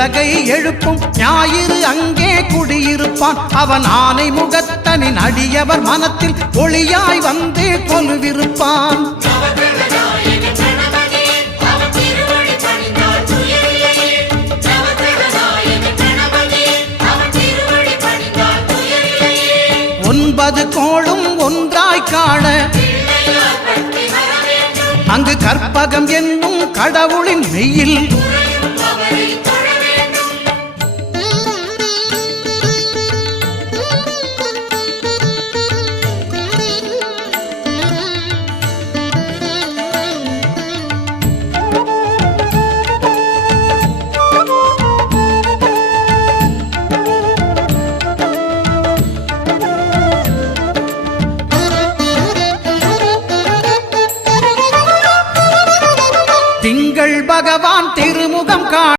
உலகை எழுப்பும் ஞாயிறு அங்கே குடியிருப்பான். அவன் ஆனை முகத்தனின் அடியவர் மனத்தில் ஒளியாய் வந்து கொலுவிருப்பான். ஒன்பது கோளும் ஒன்றாய் காண அங்கு கற்பகம் என்னும் கடவுளின் மெய்யில் திங்கள் பகவான் திரு